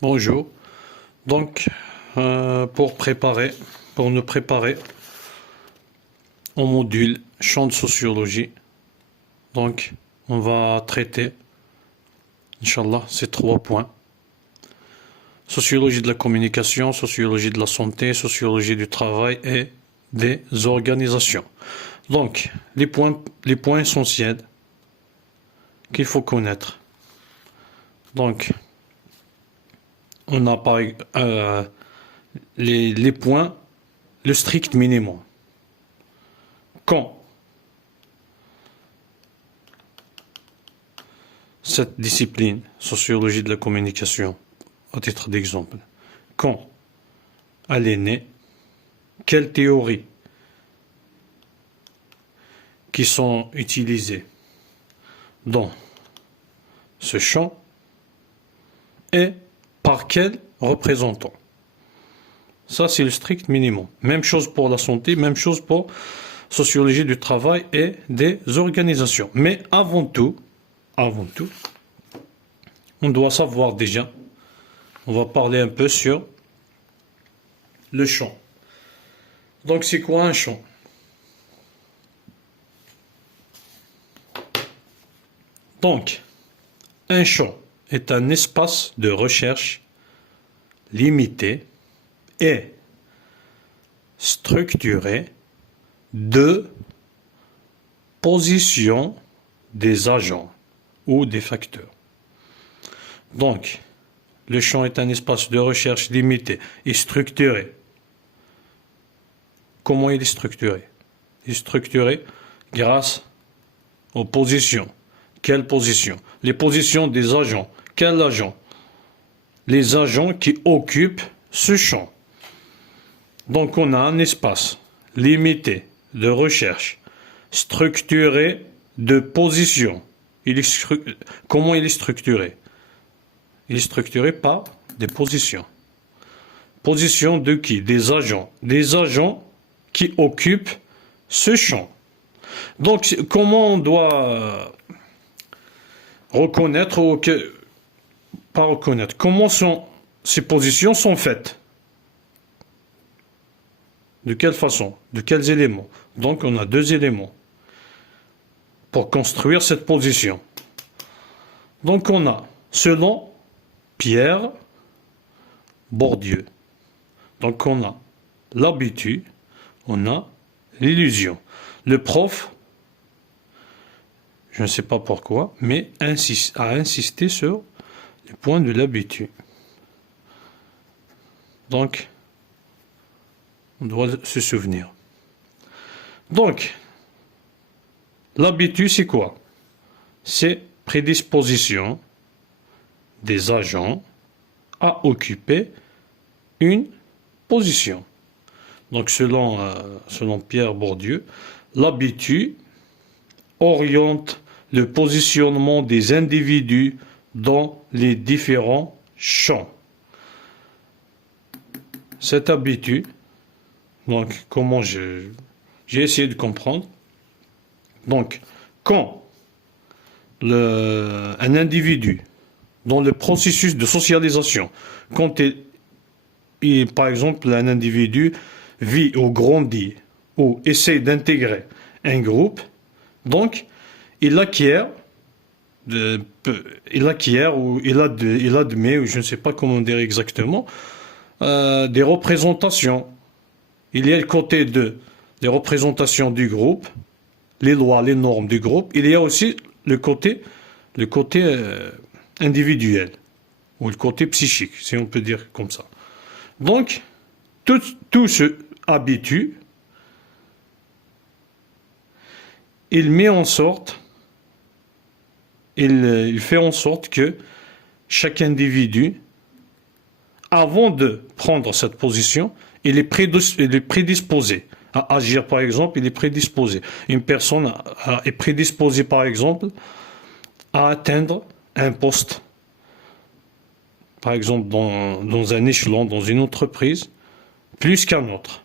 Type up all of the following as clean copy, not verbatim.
Bonjour. Donc, pour nous préparer au module champ de sociologie, donc on va traiter, Inch'Allah, ces 3 points. Sociologie de la communication, sociologie de la santé, sociologie du travail et des organisations. Donc, les points essentiels qu'il faut connaître. Donc, on a les points, le strict minimum. Quand cette discipline, sociologie de la communication, à titre d'exemple, quand elle est née, quelles théories qui sont utilisées dans ce champ et par quel représentant. Ça, c'est le strict minimum. Même chose pour la santé, même chose pour sociologie du travail et des organisations. Mais avant tout, on doit savoir déjà, on va parler un peu sur le champ. Donc, c'est quoi un champ? Donc, un champ est un espace de recherche limité et structuré de position des agents ou des facteurs. Donc, le champ est un espace de recherche limité et structuré. Comment il est structuré? Il est structuré grâce aux positions. Quelles positions? Les positions des agents. Quels agents? Les agents qui occupent ce champ. Donc on a un espace limité de recherche, structuré de position. Comment il est structuré? Il est structuré par des positions. Positions de qui? Des agents. Des agents qui occupent ce champ. Donc comment on doit reconnaître ou pas reconnaître? Comment ces positions sont faites? De quelle façon? De quels éléments? Donc on a 2 éléments pour construire cette position. Donc on a, selon Pierre Bourdieu, donc on a l'habitude, on a l'illusion. Le prof, je ne sais pas pourquoi, mais a insisté sur le point de l'habitude. Donc, on doit se souvenir. Donc, l'habitude, c'est quoi? C'est prédisposition des agents à occuper une position. Donc, selon Pierre Bourdieu, l'habitude oriente le positionnement des individus dans les différents champs. Cette habitude, donc comment j'ai essayé de comprendre. Donc, quand un individu, dans le processus de socialisation, quand par exemple, un individu vit ou grandit ou essaie d'intégrer un groupe, donc il acquiert ou il admet, ou je ne sais pas comment dire exactement, des représentations. Il y a le côté des représentations du groupe, les lois, les normes du groupe. Il y a aussi le côté individuel, ou le côté psychique, si on peut dire comme ça. Donc, tout se habitue, il fait en sorte que chaque individu, avant de prendre cette position, il est prédisposé à agir, par exemple, il est prédisposé. Une personne est prédisposée, par exemple, à atteindre un poste, par exemple, dans un échelon, dans une entreprise, plus qu'un autre.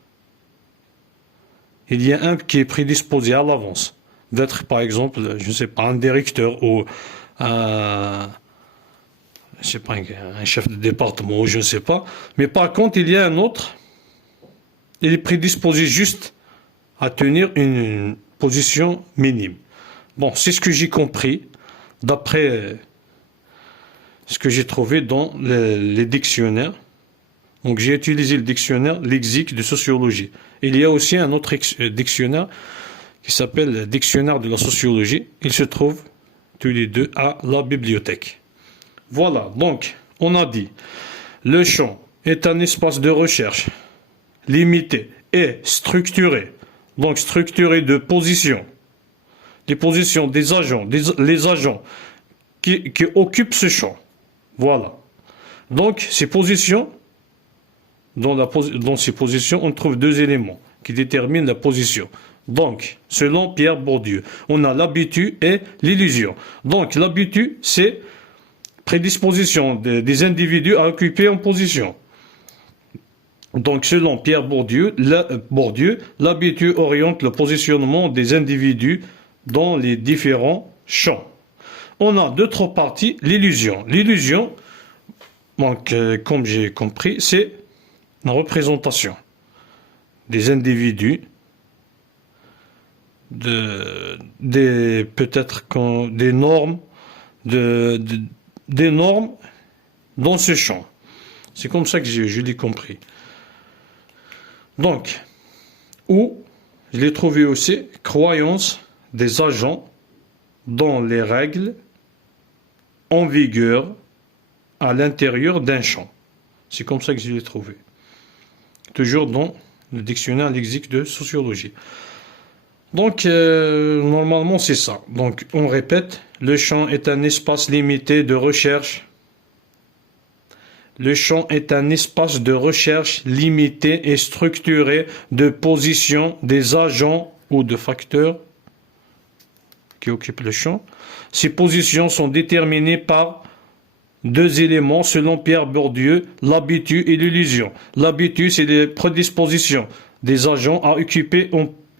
Il y a un qui est prédisposé à l'avance d'être, par exemple, je ne sais pas, un directeur ou c'est pas un chef de département ou je ne sais pas. Mais par contre, il y a un autre, il est prédisposé juste à tenir une position minime. Bon, c'est ce que j'ai compris d'après ce que j'ai trouvé dans les dictionnaires. Donc j'ai utilisé le dictionnaire lexique de sociologie. Il y a aussi un autre dictionnaire qui s'appelle le dictionnaire de la sociologie. Ils se trouvent tous les deux à la bibliothèque. Voilà, donc on a dit, le champ est un espace de recherche limité et structuré. Donc structuré de positions. Les positions des agents, les agents qui occupent ce champ. Voilà. Donc ces positions, dans ces positions, on trouve deux éléments qui déterminent la position. Donc, selon Pierre Bourdieu, on a l'habitude et l'illusion. Donc, l'habitude, c'est prédisposition des individus à occuper une position. Donc, selon Pierre Bourdieu, l'habitude oriente le positionnement des individus dans les différents champs. On a d'autres parties, l'illusion. L'illusion, donc, comme j'ai compris, c'est la représentation des individus, peut-être des normes, des normes dans ce champ. C'est comme ça que je l'ai compris. Donc, ou je l'ai trouvé aussi, croyance des agents dans les règles en vigueur à l'intérieur d'un champ. C'est comme ça que je l'ai trouvé. Toujours dans le dictionnaire lexique de sociologie. Donc, normalement, c'est ça. Donc, on répète, le champ est un espace limité de recherche. Le champ est un espace de recherche limité et structuré de position des agents ou de facteurs qui occupent le champ. Ces positions sont déterminées par deux éléments selon Pierre Bourdieu, l'habitude et l'illusion. L'habitude, c'est les prédispositions des agents à occuper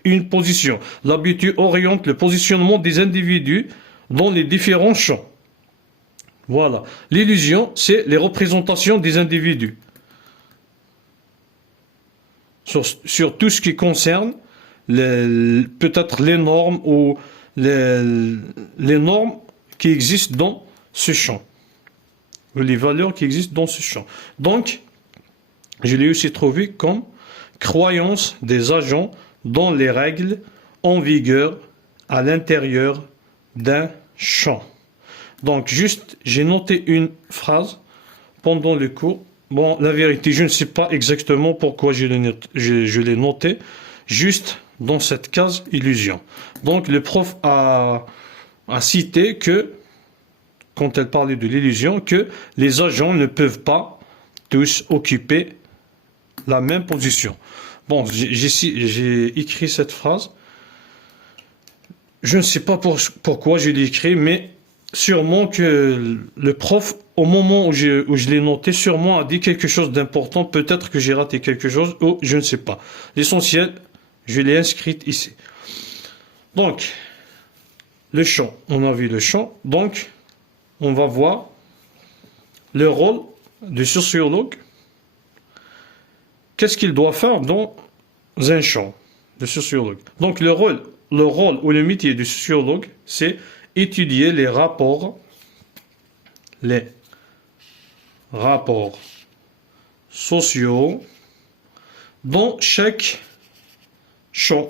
une position. L'habitude oriente le positionnement des individus dans les différents champs. Voilà. L'illusion, c'est les représentations des individus. Sur tout ce qui concerne peut-être les normes ou les normes qui existent dans ce champ. Ou les valeurs qui existent dans ce champ. Donc, je l'ai aussi trouvé comme croyance des agents dans les règles en vigueur à l'intérieur d'un champ. Donc, juste, j'ai noté une phrase pendant le cours. Bon, la vérité, je ne sais pas exactement pourquoi je l'ai noté, juste dans cette case illusion. Donc, le prof a cité que, quand elle parlait de l'illusion, que les agents ne peuvent pas tous occuper la même position. Bon, j'ai écrit cette phrase. Je ne sais pas pourquoi je l'ai écrit, mais sûrement que le prof, au moment où je l'ai noté, sûrement a dit quelque chose d'important. Peut-être que j'ai raté quelque chose, ou je ne sais pas. L'essentiel, je l'ai inscrite ici. Donc, le champ. On a vu le champ. Donc, on va voir le rôle du sociologue. Qu'est-ce qu'il doit faire dans un champ de sociologue? Donc le rôle ou le métier du sociologue, c'est étudier les rapports sociaux dans chaque champ.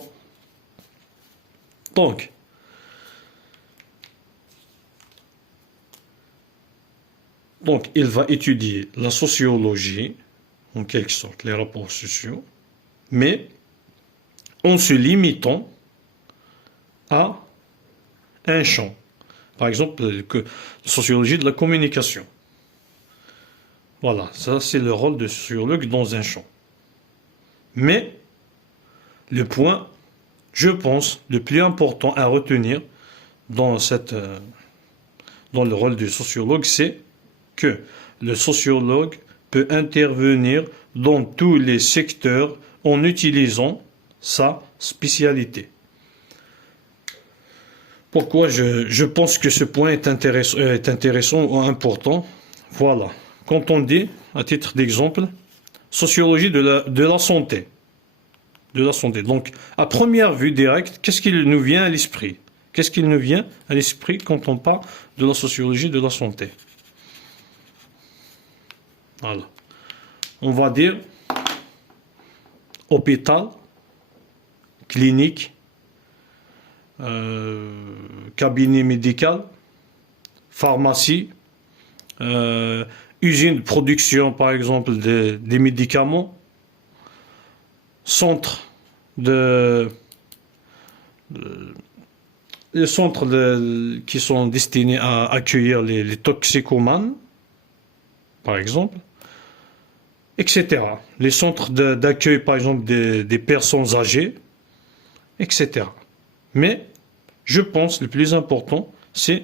Donc, il va étudier la sociologie, en quelque sorte, les rapports sociaux, mais en se limitant à un champ. Par exemple, la sociologie de la communication. Voilà, ça c'est le rôle de sociologue dans un champ. Mais, le point, je pense, le plus important à retenir dans le rôle du sociologue, c'est que le sociologue peut intervenir dans tous les secteurs en utilisant sa spécialité. Pourquoi je pense que ce point est intéressant ou important? Voilà. Quand on dit, à titre d'exemple, sociologie de la santé. De la santé. Donc, à première vue directe, qu'est-ce qui nous vient à l'esprit? Qu'est-ce qui nous vient à l'esprit quand on parle de la sociologie de la santé? Voilà. On va dire hôpital, clinique, cabinet médical, pharmacie, usine de production, par exemple, des médicaments, centre les centres qui sont destinés à accueillir les toxicomanes, par exemple, etc. Les centres d'accueil, par exemple, des personnes âgées, etc. Mais je pense que le plus important, c'est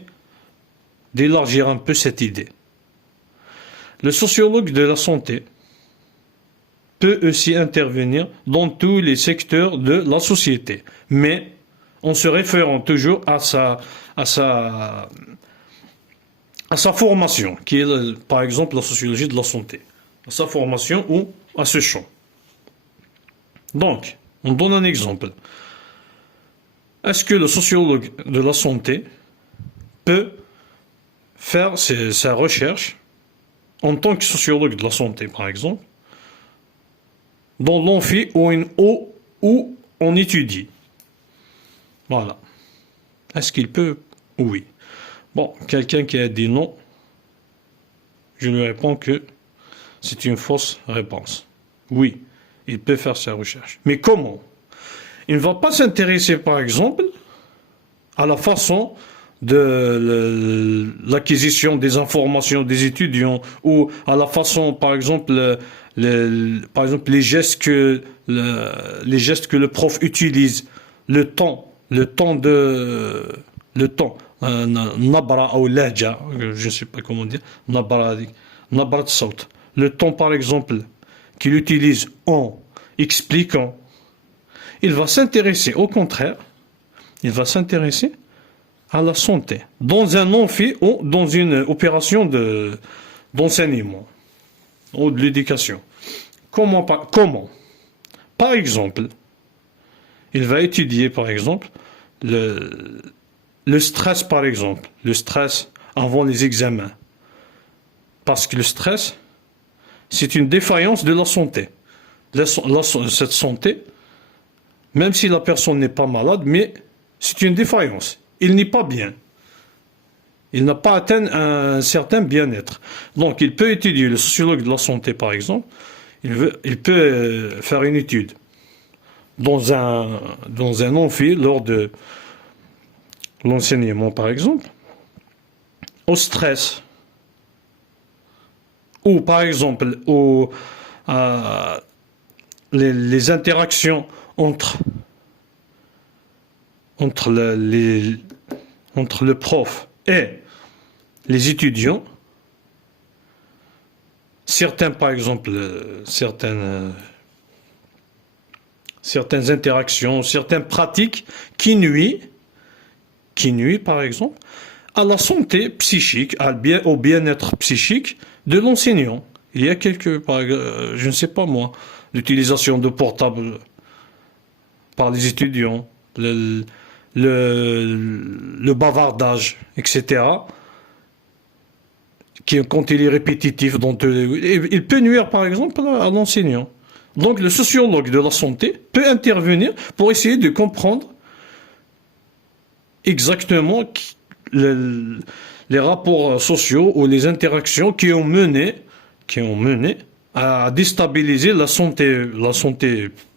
d'élargir un peu cette idée. Le sociologue de la santé peut aussi intervenir dans tous les secteurs de la société, mais en se référant toujours à sa formation, qui est par exemple la sociologie de la santé, à sa formation ou à ce champ. Donc, on donne un exemple. Est-ce que le sociologue de la santé peut faire sa recherche en tant que sociologue de la santé, par exemple, dans l'amphi où on étudie? Voilà. Est-ce qu'il peut? Oui. Bon, quelqu'un qui a dit non, je lui réponds que c'est une fausse réponse. Oui, il peut faire sa recherche. Mais comment? Il ne va pas s'intéresser, par exemple, à la façon de l'acquisition des informations des étudiants ou à la façon, par exemple, les gestes que le prof utilise, le temps, nabra ou lahja, je ne sais pas comment dire, nabra de saut. Le temps, par exemple, qu'il utilise en expliquant, il va s'intéresser, au contraire, il va s'intéresser à la santé, dans un amphi ou dans une opération d'enseignement ou de l'éducation. Comment? Par exemple, il va étudier, par exemple, le stress, par exemple, le stress avant les examens. Parce que le stress, c'est une défaillance de la santé. Cette santé, même si la personne n'est pas malade, mais c'est une défaillance. Il n'est pas bien. Il n'a pas atteint un certain bien-être. Donc, il peut étudier, le sociologue de la santé, par exemple, il peut faire une étude dans un amphi lors de l'enseignement, par exemple, au stress, ou par exemple les interactions entre le prof et les étudiants. Certains, par exemple, certaines interactions, certaines pratiques qui nuisent, par exemple, à la santé psychique, au bien-être psychique de l'enseignant. Il y a je ne sais pas moi, l'utilisation de portables par les étudiants, le bavardage, etc., quand il est répétitif, il peut nuire, par exemple, à l'enseignant. Donc, le sociologue de la santé peut intervenir pour essayer de comprendre exactement les rapports sociaux ou les interactions qui ont mené à déstabiliser la santé,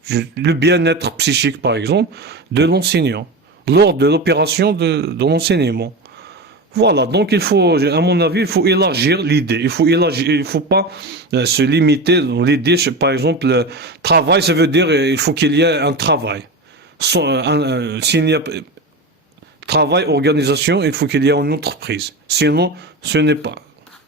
le bien-être psychique, par exemple, de l'enseignant lors de l'opération de l'enseignement. Voilà, donc à mon avis, il faut élargir l'idée. Il faut pas se limiter dans l'idée. Par exemple, travail, ça veut dire il faut qu'il y ait un travail. S'il y a travail, organisation, il faut qu'il y ait une entreprise. Sinon, ce n'est pas.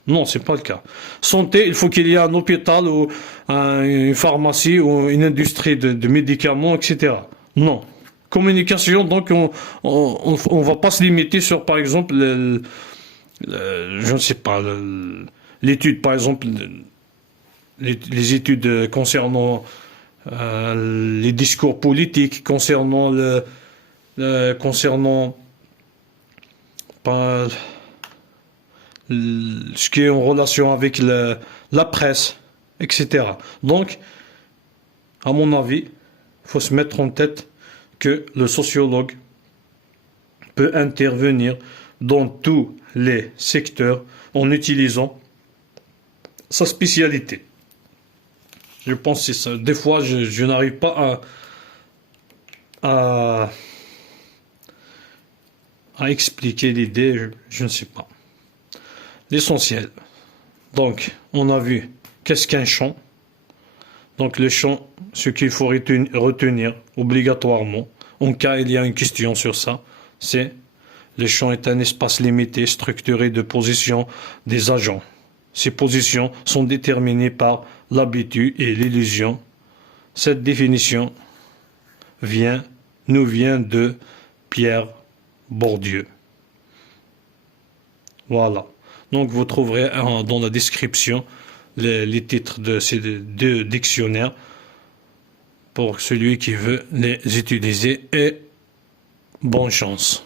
Non, c'est pas le cas. Santé, il faut qu'il y ait un hôpital ou une pharmacie ou une industrie de médicaments, etc. Non. Communication, donc on va pas se limiter sur, par exemple, je ne sais pas, l'étude, par exemple, les études concernant les discours politiques, concernant concernant pas, ce qui est en relation avec la presse, etc. Donc, à mon avis, il faut se mettre en tête que le sociologue peut intervenir dans tous les secteurs en utilisant sa spécialité. Je pense que c'est ça. Des fois, je n'arrive pas à expliquer l'idée, je ne sais pas. L'essentiel. Donc, on a vu qu'est-ce qu'un champ. Donc, le champ, ce qu'il faut retenir obligatoirement, en cas il y a une question sur ça, c'est le champ est un espace limité, structuré de positions des agents. Ces positions sont déterminées par l'habitude et l'illusion. Cette définition nous vient de Pierre Bourdieu. Voilà. Donc vous trouverez dans la description les titres de ces deux dictionnaires pour celui qui veut les utiliser et bonne chance.